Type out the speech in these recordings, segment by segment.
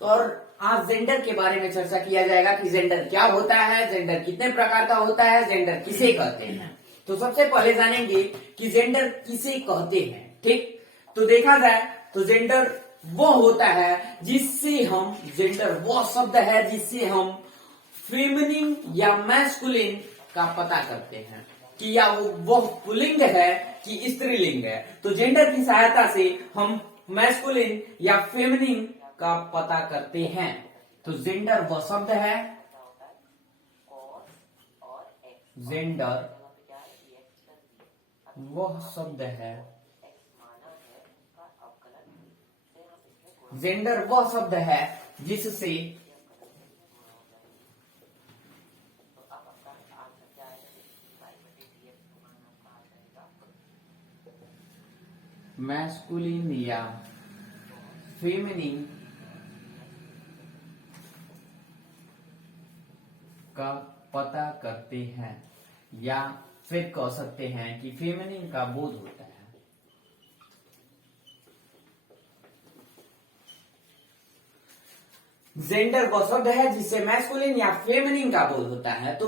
और आज जेंडर के बारे में चर्चा किया जाएगा कि जेंडर क्या होता है, जेंडर कितने प्रकार का होता है, जेंडर किसे कहते हैं। तो सबसे पहले जानेंगे कि जेंडर किसे कहते हैं। ठीक, तो देखा जाए तो जेंडर वो होता है जिससे हम, जेंडर वो शब्द है जिससे हम फेमिनिन या मैस्कुलिन का पता करते हैं कि या वो पुल्लिंग है कि स्त्रीलिंग है। तो जेंडर की सहायता से हम मैस्कुलिन या फेमिनिन का पता करते हैं। तो जेंडर वह शब्द है, जेंडर वह शब्द है, जेंडर वह शब्द है जिससे मैस्कुलिन या फेमिनिन का पता करते हैं, या फिर कह सकते हैं कि फेमिनिन का बोध होता है। जेंडर वो शब्द है जिससे मैस्कुलिन या फेमिनिन का बोध होता है। तो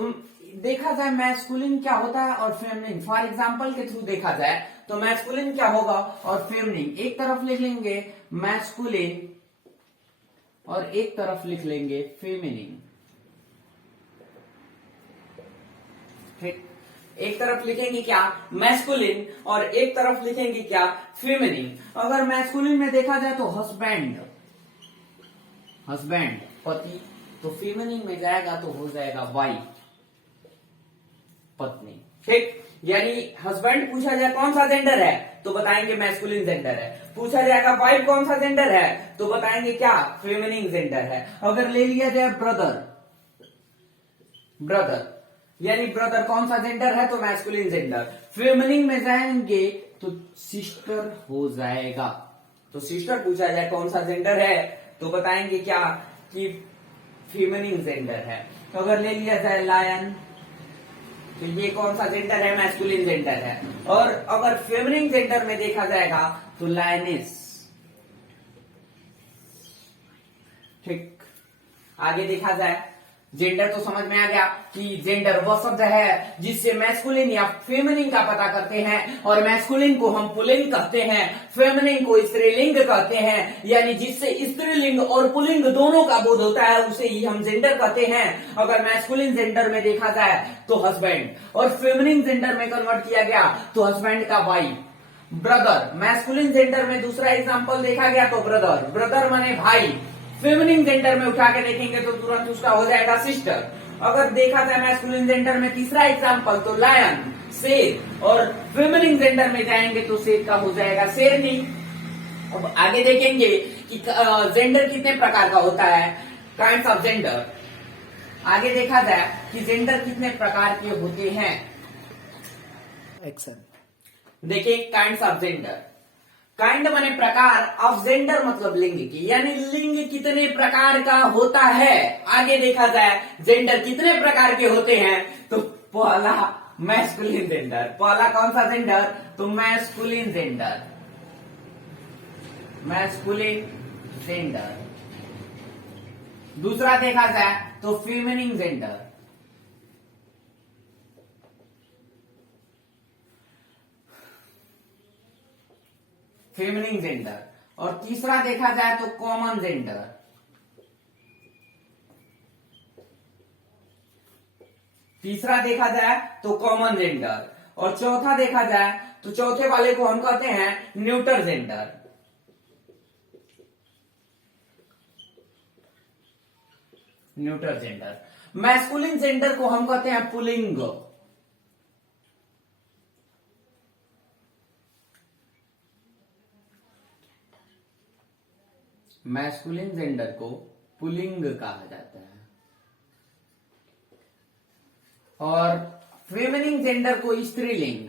देखा जाए मैस्कुलिन क्या होता है और फेमिनिन, फॉर एग्जांपल के थ्रू देखा जाए तो मैस्कुलिन क्या होगा और फेमिनिन, एक तरफ लिख लेंगे मैस्कुलिन और एक तरफ लिख लेंगे फेमिनिन। ठीक, एक तरफ लिखेंगे क्या मैस्कुलिन और एक तरफ लिखेंगे क्या फेमिनिन। अगर मैस्कुलिन में देखा जाए तो हस्बैंड, हस्बैंड पति, तो फेमिनिन में जाएगा तो हो जाएगा वाइफ, पत्नी। ठीक, यानी हस्बैंड पूछा जाए कौन सा जेंडर है तो बताएंगे मैस्कुलिन जेंडर है। पूछा जाएगा वाइफ कौन सा जेंडर है तो बताएंगे क्या फेमिनिन जेंडर है। अगर ले लिया जाए ब्रदर, ब्रदर यानी ब्रदर कौन सा जेंडर है तो मैस्कुलिन जेंडर। फेमिनिन में जाएंगे तो सिस्टर हो जाएगा। तो सिस्टर पूछा जाए कौन सा जेंडर है तो बताएंगे क्या कि फेमिनिन जेंडर है। तो अगर ले लिया जाए लायन तो ये कौन सा जेंडर है मैस्कुलिन जेंडर है। और अगर फेमिनिन जेंडर में देखा जाएगा तो लायनिस। ठीक, आगे देखा जाए जेंडर तो समझ में आ गया कि जेंडर वह शब्द है जिससे मैस्कुलिन या फेमिनिन का पता करते हैं, और मैस्कुलिन को हम पुल्लिंग कहते हैं, फेमिनिन को स्त्रीलिंग कहते हैं, यानी जिससे स्त्रीलिंग और पुल्लिंग दोनों का बोध होता है उसे ही हम जेंडर कहते हैं। अगर मैस्कुलिन जेंडर में देखा जाए तो हस्बैंड, और फेमिनिन जेंडर में कन्वर्ट किया गया तो हस्बैंड का वाइफ। ब्रदर, मैस्कुलिन जेंडर में दूसरा एग्जाम्पल देखा गया तो ब्रदर, ब्रदर माने भाई। फेमिनिन जेंडर में उठा के देखेंगे तो तुरंत उसका हो जाएगा सिस्टर। अगर देखा जाए मैस्कुलिन जेंडर में तीसरा एग्जांपल तो लायन, शेर, और फेमिनिन जेंडर में जाएंगे तो शेर का हो जाएगा शेरनी। अब आगे देखेंगे कि जेंडर कितने प्रकार का होता है, काइंड्स ऑफ जेंडर। आगे देखा जाए कि जेंडर कितने प्रकार के होते हैं। एक्शन। देखिए काइंड्स ऑफ जेंडर, काइंड माने प्रकार, ऑफ जेंडर मतलब लिंग की, यानी लिंग कितने प्रकार का होता है। आगे देखा जाए जेंडर कितने प्रकार के होते हैं तो पहला मैस्कुलिन जेंडर, पहला कौन सा जेंडर तो मैस्कुलिन जेंडर, मैस्कुलिन जेंडर। दूसरा देखा जाए तो फेमिनिन जेंडर, फेमिनिन जेंडर। और तीसरा देखा जाए तो कॉमन जेंडर, तीसरा देखा जाए तो कॉमन जेंडर। और चौथा देखा जाए तो चौथे वाले को हम कहते हैं neuter gender, neuter gender. Masculine gender को हम कहते हैं पुल्लिंग, मैस्कुलिन जेंडर को पुल्लिंग कहा जाता है। और फेमिनिन जेंडर को स्त्रीलिंग,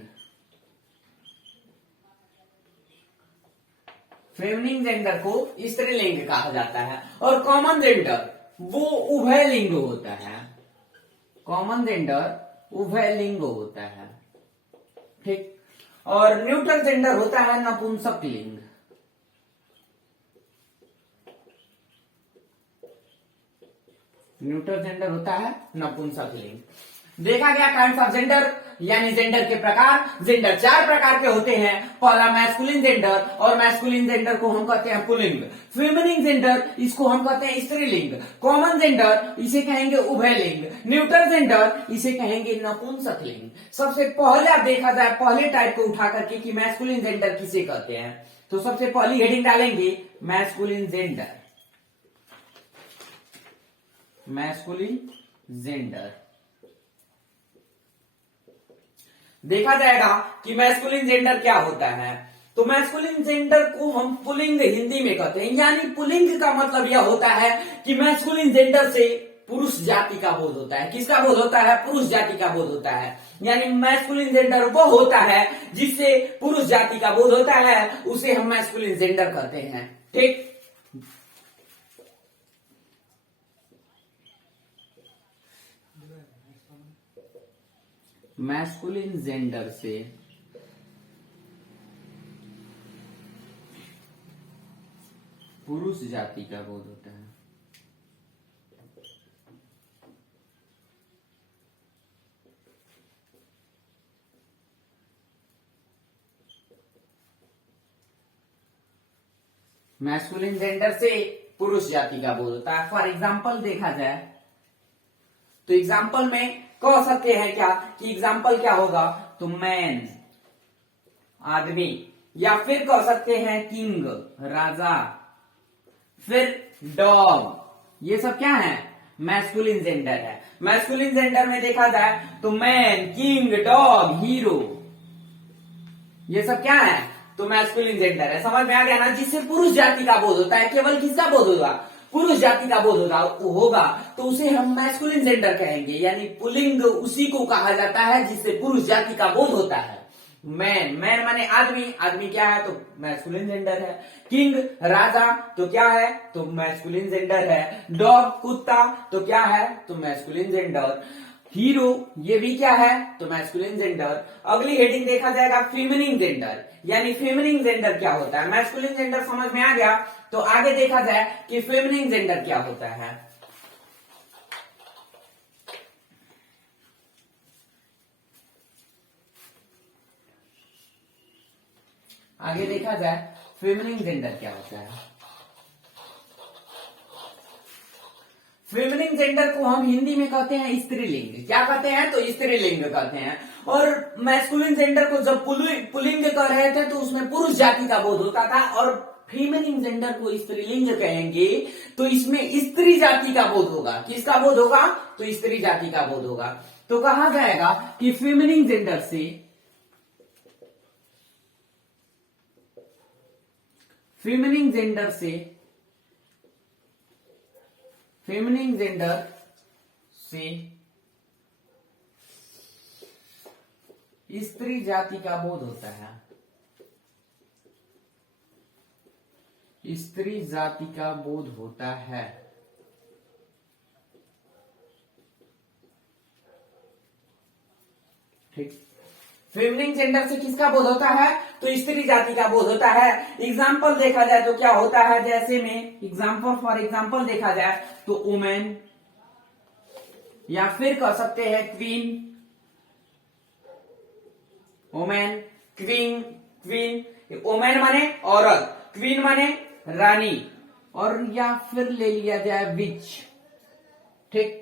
फेमिनिन जेंडर को स्त्रीलिंग कहा जाता है। और कॉमन जेंडर वो उभयलिंग होता है, कॉमन जेंडर उभयलिंग होता है। ठीक, और न्यूट्रल जेंडर होता है नपुंसक लिंग। न्यूट्रल जेंडर होता है नपुंसकलिंग। देखा गया काइंड्स ऑफ जेंडर, यानी जेंडर के प्रकार। जेंडर 4 प्रकार के होते हैं। पहला मैस्कुलिन जेंडर, और मैस्कुलिन जेंडर को हम कहते हैं पुल्लिंग। फेमिनिन जेंडर, इसको हम कहते हैं स्त्रीलिंग। कॉमन जेंडर, इसे कहेंगे उभयलिंग। न्यूट्रल जेंडर, इसे कहेंगे नपुंसकलिंग। सबसे पहले आप देखा जाए पहले टाइप को उठा करके कि मैस्कुलिन जेंडर किसे कहते हैं, तो सबसे पहली हेडिंग डालेंगे मैस्कुलिन जेंडर। मैस्कुलिन जेंडर देखा जाएगा कि मैस्कुलिन जेंडर क्या होता है। तो मैस्कुलिन जेंडर को हम पुल्लिंग हिंदी में कहते हैं, यानी पुल्लिंग का मतलब यह होता है कि मैस्कुलिन जेंडर से पुरुष जाति का बोध होता है। किसका बोध होता है? पुरुष जाति का बोध होता है। यानी मैस्कुलिन जेंडर वो होता है जिससे पुरुष जाति का बोध होता है, उसे हम मैस्कुलिन जेंडर कहते हैं। ठीक, मैस्कुलिन जेंडर से पुरुष जाति का बोध होता है। मैस्कुलिन जेंडर से पुरुष जाति का बोध होता है। फॉर एग्जाम्पल देखा जाए तो एग्जाम्पल में कह सकते हैं क्या कि एग्जाम्पल क्या होगा, तो मैन आदमी, या फिर कह सकते हैं किंग राजा, फिर डॉग, ये सब क्या है? मैस्कुलिन जेंडर है। मैस्कुलिन जेंडर में देखा जाए तो मैन, किंग, डॉग, हीरो, ये सब क्या है? तो मैस्कुलिन जेंडर है। समझ में आ गया ना? जिससे पुरुष जाति का बोध होता है, केवल किसका बोध होगा? पुरुष जाति का बोध होगा, तो उसे हम मैस्कुलिन जेंडर कहेंगे। यानी पुल्लिंग उसी को कहा जाता है जिससे पुरुष जाति का बोध होता है। मैन, मैन माने आदमी, आदमी क्या है? तो मैस्कुलिन जेंडर है। किंग राजा, तो क्या है? तो मैस्कुलिन जेंडर है। डॉग कुत्ता, तो क्या है? तो मैस्कुलिन जेंडर। हीरो, ये भी क्या है? तो मैस्कुलिन जेंडर। अगली हेडिंग देखा जाएगा फेमिनिन जेंडर, यानी फेमिनिन जेंडर क्या होता है। मैस्कुलिन जेंडर समझ में आ गया, तो आगे देखा जाए कि फेमिनिन जेंडर क्या होता है। आगे देखा जाए फेमिनिन जेंडर क्या होता है। फेमिनिन जेंडर को हम हिंदी में कहते हैं स्त्रीलिंग। क्या कहते हैं? तो स्त्रीलिंग कहते हैं। और मैस्कुलिन जेंडर को जब पुल्लिंग कह रहे थे तो उसमें पुरुष जाति का बोध होता था, और फेमिनिन जेंडर को स्त्रीलिंग कहेंगे तो इसमें स्त्री जाति का बोध होगा। किसका बोध होगा? तो स्त्री जाति का बोध होगा। तो कहा जाएगा कि फेमिनिन जेंडर से फेमिनिन जेंडर से स्त्री जाति का बोध होता है। स्त्री जाति का बोध होता है। ठीक, फेमिनिन जेंडर से किसका बोध होता है? तो स्त्री जाति का बोध होता है। एग्जाम्पल देखा जाए तो क्या होता है, जैसे में एग्जाम्पल फॉर एग्जाम्पल देखा जाए तो वुमेन, या फिर कह सकते हैं queen, women, queen, queen, women माने औरत, क्वीन माने रानी, और या फिर ले लिया जाए विच। ठीक,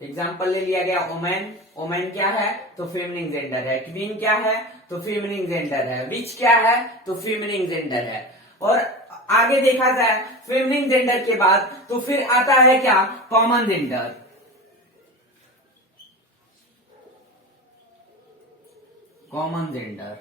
एग्जाम्पल ले लिया गया वुमेन, वुमेन क्या है? तो फेमिनिन जेंडर है। क्वीन क्या है? तो फेमिनिन जेंडर है। विच क्या है? तो फेमिनिन जेंडर है। और आगे देखा जाए फेमिनिन जेंडर के बाद तो फिर आता है क्या? Common gender. कॉमन जेंडर,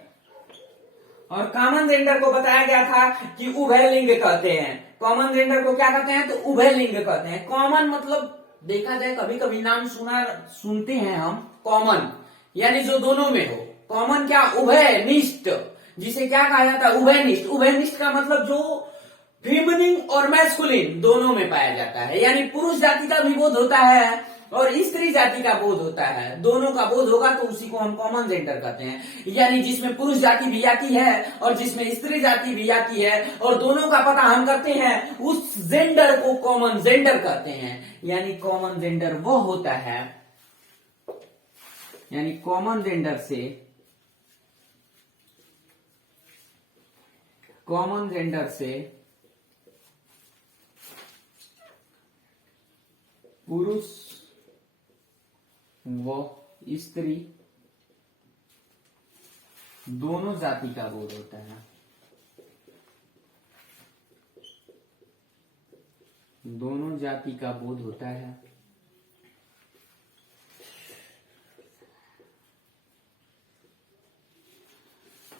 और कॉमन जेंडर को बताया गया था कि उभयलिंग कहते हैं। कॉमन जेंडर को क्या कहते हैं? तो उभयलिंग कहते हैं। कॉमन मतलब देखा जाए कभी कभी नाम सुनते हैं हम कॉमन, यानी जो दोनों में हो। कॉमन क्या? उभयनिष्ठ, जिसे क्या कहा जाता है? उभयनिष्ठ। उभयनिष्ठ का मतलब जो फेमिनिन और मैस्कुलिन दोनों में पाया जाता है, यानी पुरुष जाति का भी बोध होता है और स्त्री जाति का बोध होता है, दोनों का बोध होगा तो उसी को हम कॉमन जेंडर कहते हैं। यानी जिसमें पुरुष जाति भी आती है और जिसमें स्त्री जाति भी आती है और दोनों का पता हम करते हैं, उस जेंडर को कॉमन जेंडर कहते हैं। यानी कॉमन जेंडर वो होता है, यानी कॉमन जेंडर से पुरुष व स्त्री दोनों जाति का बोध होता है, दोनों जाति का बोध होता है।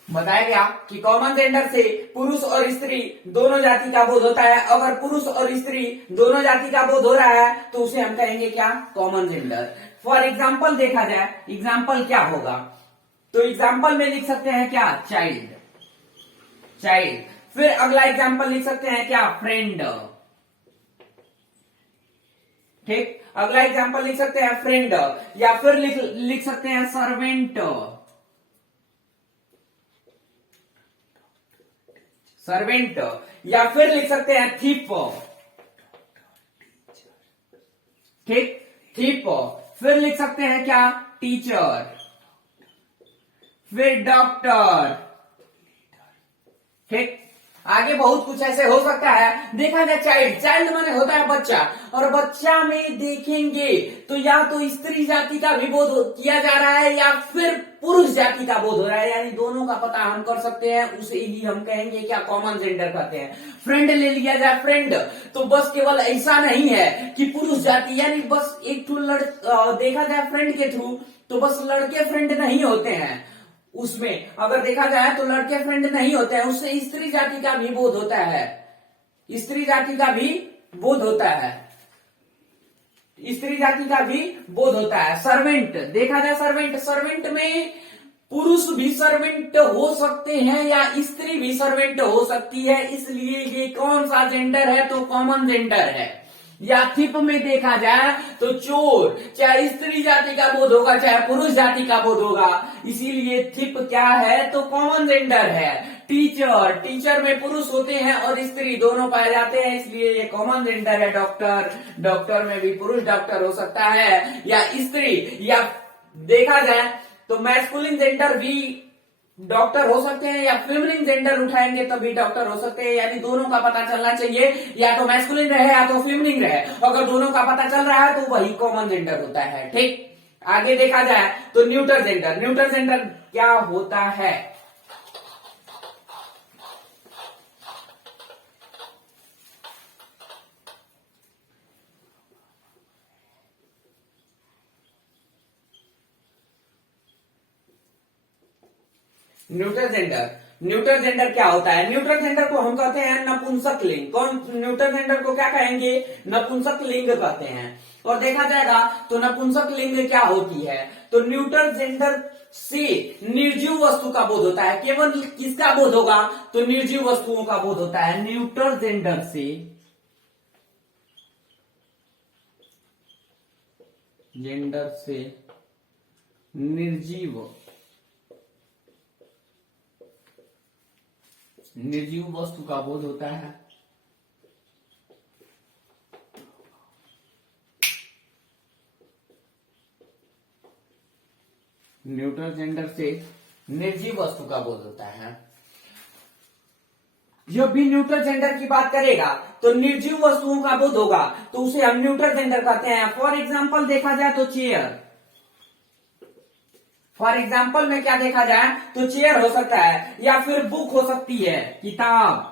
बताया गया कि कॉमन जेंडर से पुरुष और स्त्री दोनों जाति का बोध होता है। अगर पुरुष और स्त्री दोनों जाति का बोध हो रहा है तो उसे हम कहेंगे क्या, कॉमन जेंडर। फॉर एग्जाम्पल देखा जाए, एग्जाम्पल क्या होगा, तो एग्जाम्पल में लिख सकते हैं क्या, चाइल्ड, चाइल्ड। फिर अगला एग्जाम्पल लिख सकते हैं क्या, फ्रेंड। ठीक, अगला एग्जाम्पल लिख सकते हैं फ्रेंड, या फिर लिख सकते हैं सर्वेंट, सर्वेंट, या फिर लिख सकते हैं थीप। ठीक, थीप। फिर लिख सकते हैं क्या, टीचर, फिर डॉक्टर। ठीक, आगे बहुत कुछ ऐसे हो सकता है। देखा जाए चाइल्ड, चाइल्ड माने होता है बच्चा, और बच्चा में देखेंगे तो या तो स्त्री जाति का भी बोध किया जा रहा है या फिर पुरुष जाति का बोध हो रहा है, यानी दोनों का पता हम कर सकते हैं, उसे ही हम कहेंगे क्या, कॉमन जेंडर कहते हैं। फ्रेंड ले लिया जाए, फ्रेंड तो बस केवल ऐसा नहीं है कि पुरुष जाति, यानी बस एक देखा जाए फ्रेंड के थ्रू तो बस लड़के फ्रेंड नहीं होते हैं, उसमें अगर देखा जाए तो लड़के फ्रेंड नहीं होते हैं, उससे स्त्री जाति का भी बोध होता है, स्त्री जाति का भी बोध होता है, स्त्री जाति का भी बोध होता है। सर्वेंट देखा जाए, सर्वेंट, सर्वेंट में पुरुष भी सर्वेंट हो सकते हैं या स्त्री भी सर्वेंट हो सकती है, इसलिए ये कौन सा जेंडर है, तो कॉमन जेंडर है। या थिप में देखा जाए तो चोर चाहे स्त्री जाति का बोध होगा चाहे पुरुष जाति का बोध होगा, इसीलिए थिप क्या है, तो कॉमन जेंडर है। टीचर, टीचर में पुरुष होते हैं और स्त्री दोनों पाए जाते हैं, इसलिए ये कॉमन जेंडर है। डॉक्टर, डॉक्टर में भी पुरुष डॉक्टर हो सकता है या स्त्री, या देखा जाए तो मैस्कुलिन जेंडर भी डॉक्टर हो सकते हैं या फेमिनिन जेंडर उठाएंगे तो भी डॉक्टर हो सकते हैं, यानी दोनों का पता चलना चाहिए, या तो मैस्कुलिन रहे या तो फेमिनिन रहे, अगर दोनों का पता चल रहा है तो वही कॉमन जेंडर होता है। ठीक, आगे देखा जाए तो न्यूटर जेंडर, न्यूटर जेंडर क्या होता है, न्यूटर जेंडर, न्यूटर जेंडर क्या होता है, न्यूटर जेंडर को हम कहते हैं नपुंसक लिंग। कौन, न्यूटर जेंडर को क्या कहेंगे, नपुंसक लिंग कहते हैं। और देखा जाएगा तो नपुंसक लिंग क्या होती है, तो न्यूटर जेंडर से निर्जीव वस्तु का बोध होता है। केवल किसका बोध होगा, तो निर्जीव वस्तुओं का बोध होता है। न्यूटर जेंडर से, जेंडर से निर्जीव वस्तु का बोध होता है। न्यूट्रल जेंडर से निर्जीव वस्तु का बोध होता है। जब भी न्यूट्रल जेंडर की बात करेगा तो निर्जीव वस्तुओं का बोध होगा तो उसे हम न्यूट्रल जेंडर कहते हैं। फॉर एग्जाम्पल देखा जाए तो चेयर, फॉर एग्जाम्पल में क्या देखा जाए तो चेयर हो सकता है या फिर बुक हो सकती है, किताब।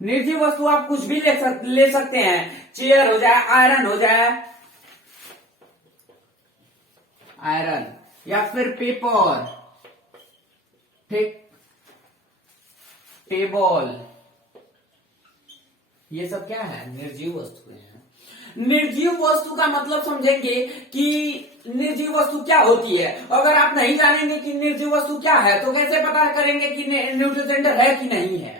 निर्जीव वस्तु आप कुछ भी ले सकते हैं, चेयर हो जाए, आयरन हो जाए, आयरन, या फिर पेपर, ठीक, टेबल, ये सब क्या है, निर्जीव वस्तुएं हैं। निर्जीव वस्तु का मतलब समझेंगे कि निर्जीव वस्तु क्या होती है। अगर आप नहीं जानेंगे कि निर्जीव वस्तु क्या है तो कैसे पता करेंगे कि न्यूट्रल जेंडर है कि नहीं है।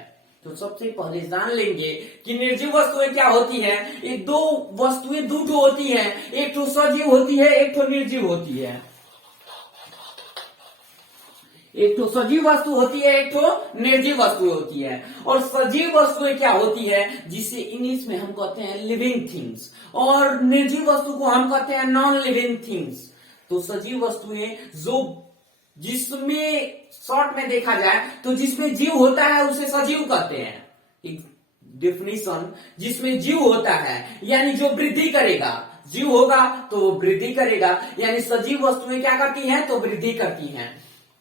तो सबसे पहले जान लेंगे कि निर्जीव वस्तुएं क्या होती हैं। ये दो वस्तुएं दो होती हैं, एक तो सजीव होती है, एक तो निर्जीव होती है। एक तो सजीव वस्तु होती है, एक तो निर्जीव वस्तु होती है। और सजीव वस्तुएं क्या होती है, जिसे इंग्लिश में हम कहते हैं लिविंग थिंग्स, और निर्जीव वस्तु को हम कहते हैं नॉन लिविंग थिंग्स। तो सजीव वस्तुएं जो जिसमें शॉर्ट में देखा जाए तो जिसमें जीव होता है उसे सजीव कहते हैं। एक डेफिनेशन, जिसमें जीव होता है यानी जो वृद्धि करेगा, जीव होगा तो वो वृद्धि करेगा, यानी सजीव वस्तुएं क्या करती हैं, तो वृद्धि करती हैं।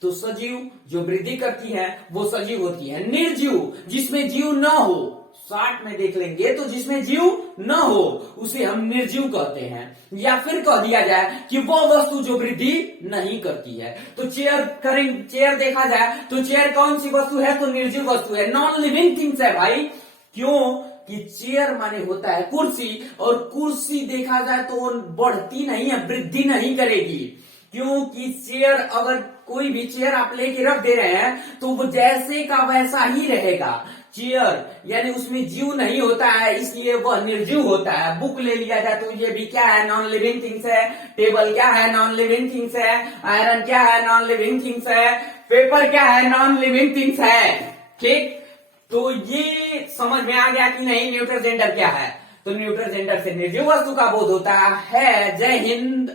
तो सजीव जो वृद्धि करती है वो सजीव होती है। निर्जीव जिसमें जीव न हो, शॉर्ट में देख लेंगे तो जिसमें जीव न हो उसे हम निर्जीव कहते हैं। या फिर कह दिया जाए कि वो वस्तु जो वृद्धि नहीं करती है। तो चेयर देखा जाए तो चेयर कौन सी वस्तु है, तो निर्जीव वस्तु है, नॉन लिविंग थिंग्स है भाई। क्यों कि चेयर माने होता है कुर्सी, और कुर्सी देखा जाए तो वो बढ़ती नहीं है, वृद्धि नहीं करेगी। क्योंकि चेयर, अगर कोई भी चेयर आप लेके रख दे रहे हैं तो वो जैसे का वैसा ही रहेगा। चेयर यानी उसमें जीव नहीं होता है, इसलिए वह निर्जीव होता है। बुक ले लिया जाए तो ये भी क्या है, नॉन लिविंग थिंग्स है। टेबल क्या है, नॉन लिविंग थिंग्स है। आयरन क्या है, नॉन लिविंग थिंग्स है। पेपर क्या है, नॉन लिविंग थिंग्स है। ठीक, तो ये समझ में आ गया कि नहीं न्यूट्रल जेंडर क्या है। तो न्यूट्रल जेंडर से निर्जीव वस्तु का बोध होता है। जय हिंद।